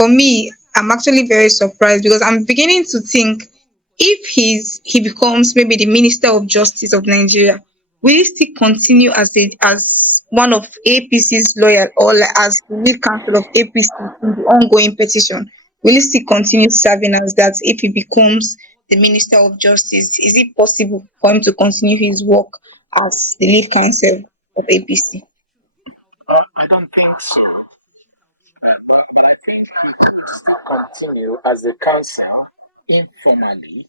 for me, I'm actually very surprised because I'm beginning to think if he becomes maybe the Minister of Justice of Nigeria, will he still continue as one of APC's lawyer or like as the lead counsel of APC in the ongoing petition? Will he still continue serving as that if he becomes the Minister of Justice? Is it possible for him to continue his work as the lead counsel of APC? I don't think so. But I think continue as a counsel informally.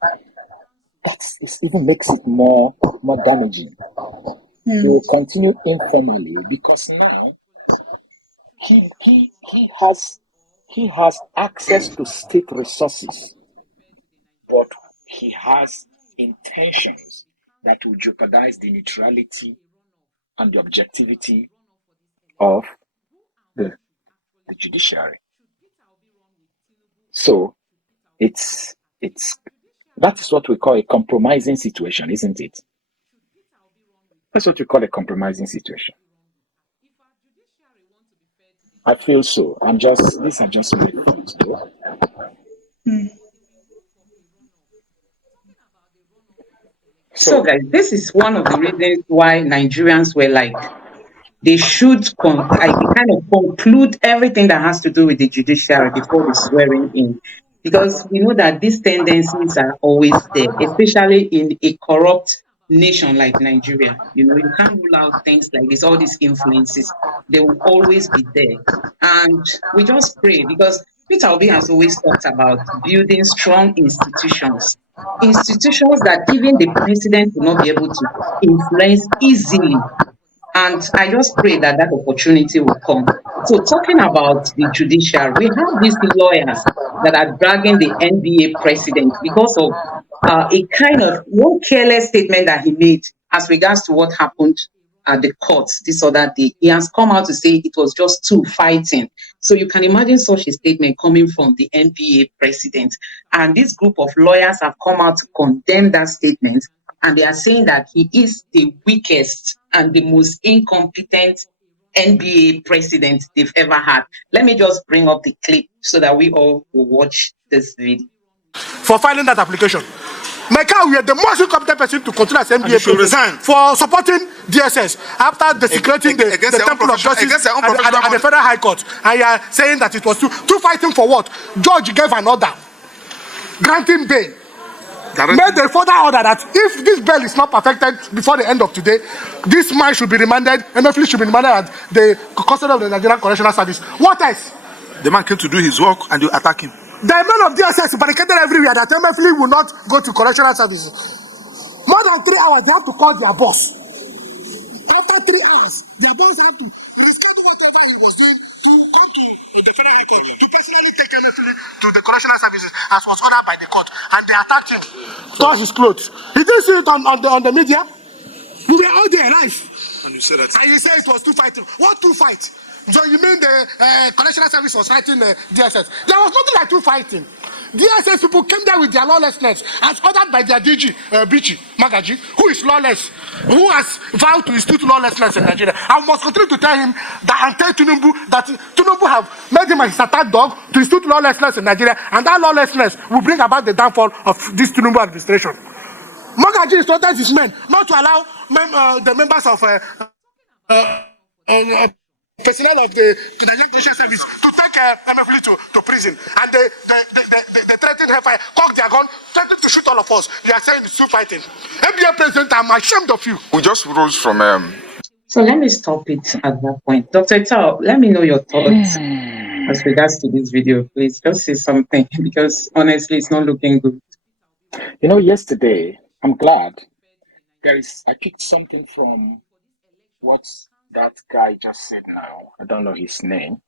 It even makes it more damaging. He will continue informally because now he has access to state resources, but he has intentions that will jeopardize the neutrality and the objectivity of the judiciary. So that is what we call a compromising situation, isn't it? That's what we call a compromising situation. I feel so. These are just my thoughts, though. So, guys, this is one of the reasons why Nigerians were like, they should kind of conclude everything that has to do with the judiciary before the swearing in. Because we know that these tendencies are always there, especially in a corrupt nation like Nigeria. You can't rule out things like this, all these influences. They will always be there. And we just pray because Peter Obi has always talked about building strong institutions that even the president will not be able to influence easily. And I just pray that opportunity will come. So talking about the judiciary, we have these lawyers that are dragging the NBA president because of a kind of one careless statement that he made as regards to what happened at the courts this other day. He has come out to say it was just two fighting. So you can imagine such a statement coming from the NBA president. And this group of lawyers have come out to condemn that statement. And they are saying that he is the weakest and the most incompetent NBA president they've ever had. Let me just bring up the clip so that we all will watch this video. For filing that application, Mecca, we are the most incompetent person to continue as NBA president for supporting DSS after desecrating the Temple of Justice and the Federal High Court. And you are saying that it was two fighting for what? Judge gave an order granting bail. Made a further order that if this bail is not perfected before the end of today, this man should be remanded, MFL should be remanded at the custody of the Nigerian Correctional Service. What else? The man came to do his work and you attack him. The men of DSS barricaded everywhere that MFL will not go to correctional services. More than 3 hours, they have to call their boss. After 3 hours, their boss have to reschedule whatever he was doing to come to the Federal High Court to personally take MFL to the correctional services as was ordered by the court. And they attacked him, tore his clothes. He didn't see it on the media. We were all there live. And you said that. And you said it was two fighting. What two fights? So you mean the correctional service was fighting the DSS? There was nothing like two fighting. DSS people came there with their lawlessness as ordered by their DG, Bichi Magaji, who is lawless, who has vowed to institute lawlessness in Nigeria. I must continue to tell him that and tell Tinubu that Tinubu have made him his attack dog to institute lawlessness in Nigeria, and that lawlessness will bring about the downfall of this Tinubu administration. Magaji instructed his men not to allow the members of personnel of the judicial service to take MFL to prison, and they threatened hellfire, cocked their gun, threatened to shoot all of us. They are saying it's still fighting. NBA president, I'm ashamed of you. We just rose from So let me stop it at that point. Dr. Tao, let me know your thoughts as regards to this video, please. Just say something because honestly, it's not looking good. Yesterday, I'm glad I picked something from what that guy just said now. I don't know his name.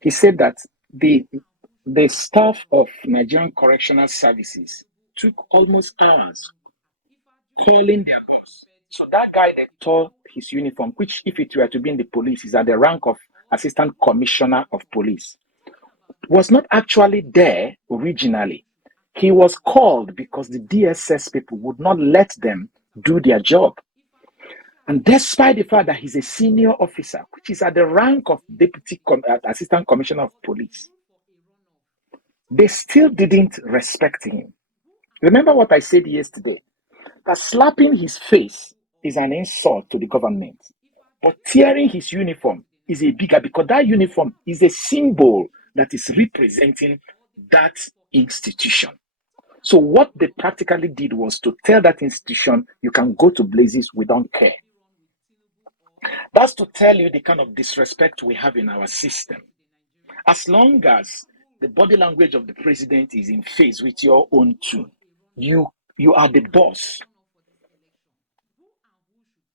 He said that the staff of Nigerian Correctional Services took almost hours calling their boss. So that guy that tore his uniform, which if it were to be in the police, is at the rank of Assistant Commissioner of Police, was not actually there originally. He was called because the DSS people would not let them do their job. And despite the fact that he's a senior officer, which is at the rank of Assistant Commissioner of Police, they still didn't respect him. Remember what I said yesterday, that slapping his face is an insult to the government, but tearing his uniform is a bigger, because that uniform is a symbol that is representing that institution. So what they practically did was to tell that institution, you can go to blazes, we don't care. That's to tell you the kind of disrespect we have in our system. As long as the body language of the president is in phase with your own tune, you are the boss.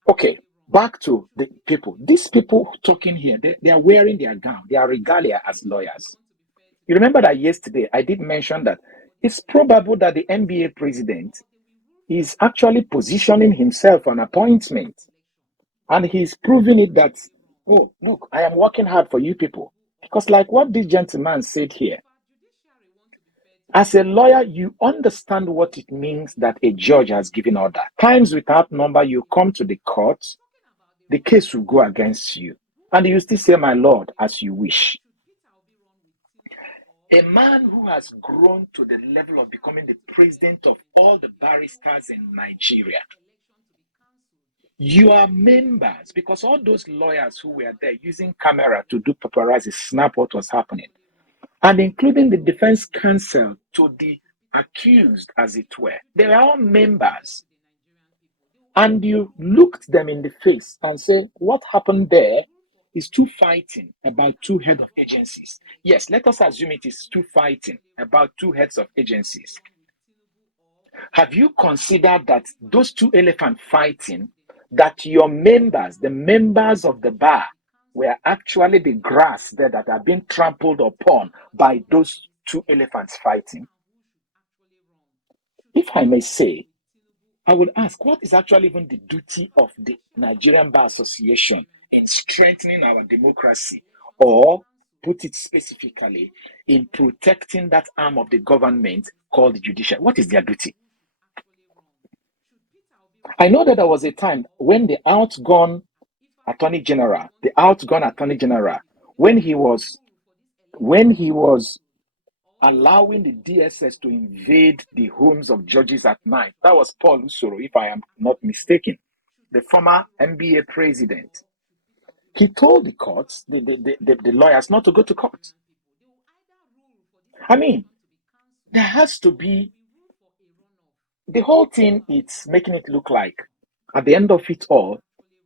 Okay, back to the people. These people talking here, they are wearing their gown, their regalia as lawyers. You remember that yesterday I did mention that it's probable that the NBA president is actually positioning himself on appointment. And he's proving it that, oh, look, I am working hard for you people. Because like what this gentleman said here, as a lawyer, you understand what it means that a judge has given order. Times without number, you come to the court, the case will go against you. And you still say, my lord, as you wish. A man who has grown to the level of becoming the president of all the barristers in Nigeria, you are members, because all those lawyers who were there using camera to do paparazzi, snap what was happening, and including the defense counsel to the accused, as it were, they are all members. And you looked them in the face and say, what happened there is two fighting about two heads of agencies. Yes, let us assume it is two fighting about two heads of agencies. Have you considered that those two elephants fighting, that your members, the members of the bar, were actually the grass there that are being trampled upon by those two elephants fighting? If I may say, I would ask, what is actually even the duty of the Nigerian Bar Association in strengthening our democracy, or put it specifically, in protecting that arm of the government called the judiciary? What is their duty? I know that there was a time when the outgone Attorney General, when he was allowing the DSS to invade the homes of judges at night, that was Paul Usoro, if I am not mistaken, the former NBA president. He told the courts, the lawyers, not to go to court. I mean, there has to be, the whole thing, it's making it look like, at the end of it all,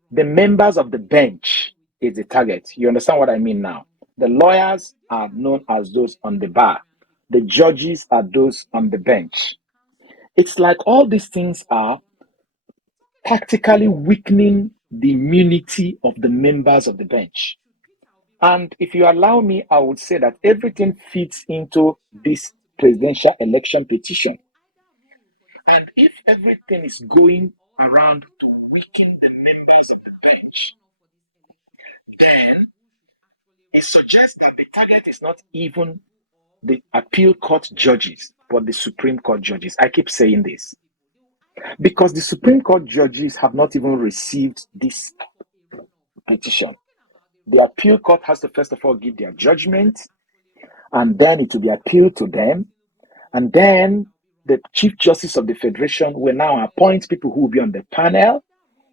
the members of the bench is the target. You understand what I mean now? The lawyers are known as those on the bar. The judges are those on the bench. It's like all these things are tactically weakening the immunity of the members of the bench. And if you allow me, I would say that everything fits into this presidential election petition. And if everything is going around to weaken the members of the bench, then it suggests that the target is not even the appeal court judges, but the Supreme Court judges. I keep saying this because the Supreme Court judges have not even received this petition. The appeal court has to first of all give their judgment, and then it will be appealed to them, and then the Chief Justice of the Federation will now appoint people who will be on the panel.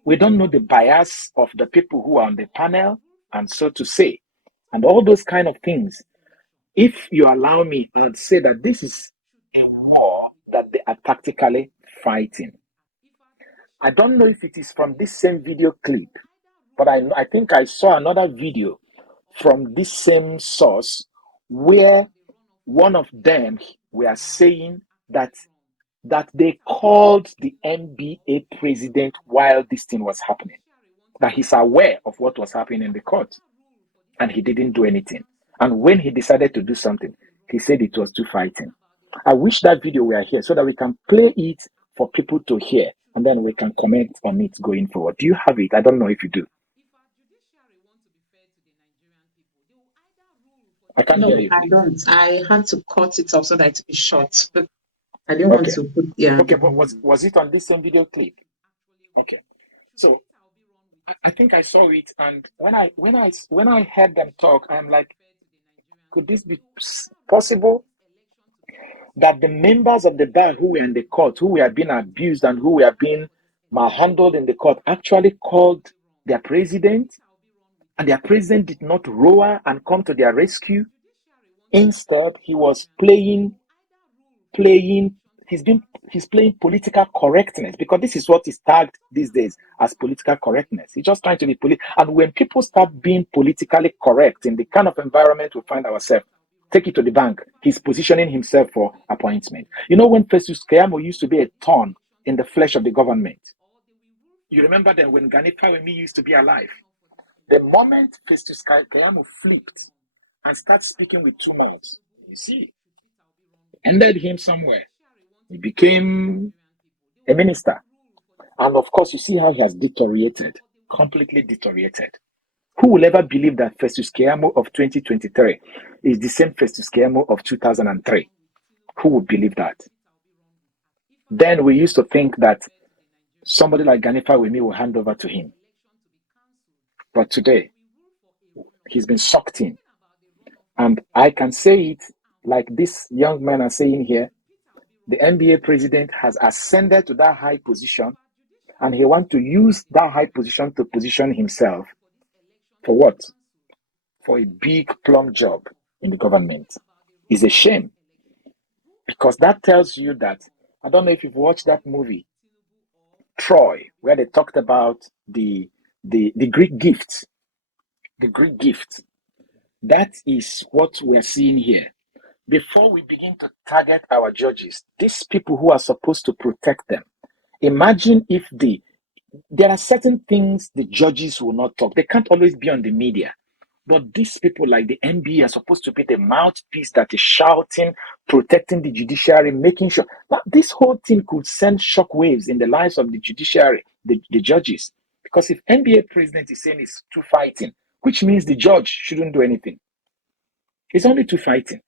We don't know the bias of the people who are on the panel, and so to say, and all those kind of things. If you allow me, I would say that this is a war that they are tactically fighting. I don't know if it is from this same video clip, but I think I saw another video from this same source where one of them were saying that they called the NBA president while this thing was happening, that he's aware of what was happening in the court, and he didn't do anything. And when he decided to do something, he said it was too fighting. I wish that video were here so that we can play it for people to hear, and then we can comment on it going forward. Do you have it? I don't know if you do. I can't hear you. I don't. I had to cut it off so that it would be short. But I didn't want to put, Okay, but was it on this same video clip? Okay. So I think I saw it, and when I heard them talk, I'm like, could this be possible that the members of the bar who were in the court, who were being abused and who were being malhandled in the court, actually called their president, and their president did not roar and come to their rescue? Instead, he was playing he's playing political correctness, because this is what is tagged these days as political correctness. He's just trying to be and when people start being politically correct in the kind of environment we find ourselves, take it to the bank, he's positioning himself for appointment. You know, when Festus Keyamo used to be a thorn in the flesh of the government, you remember then when Gani Fagbemi used to be alive, the moment Festus Keyamo flipped and started speaking with two mouths, you see, ended him somewhere. He became a minister. And of course, you see how he has deteriorated, completely deteriorated. Who will ever believe that Festus Keyamo of 2023 is the same Festus Keyamo of 2003? Who would believe that? Then we used to think that somebody like Gani Fagbemi will hand over to him. But today, he's been sucked in. And I can say it like this young man are saying here, the NBA president has ascended to that high position, and he wants to use that high position to position himself for what? For a big plum job in the government. It's a shame, because that tells you that, I don't know if you've watched that movie, Troy, where they talked about the Greek gift. The Greek gift. That is what we're seeing here. Before we begin to target our judges, these people who are supposed to protect them, imagine if there are certain things the judges will not talk. They can't always be on the media. But these people like the NBA are supposed to be the mouthpiece that is shouting, protecting the judiciary, making sure. Now, this whole thing could send shockwaves in the lives of the judiciary, the judges. Because if NBA president is saying it's two fighting, which means the judge shouldn't do anything. It's only two fighting.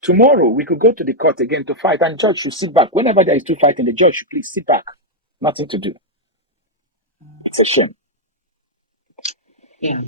Tomorrow, we could go to the court again to fight, and judge should sit back. Whenever there is two fighting, the judge should please sit back. Nothing to do. It's a shame. Yeah.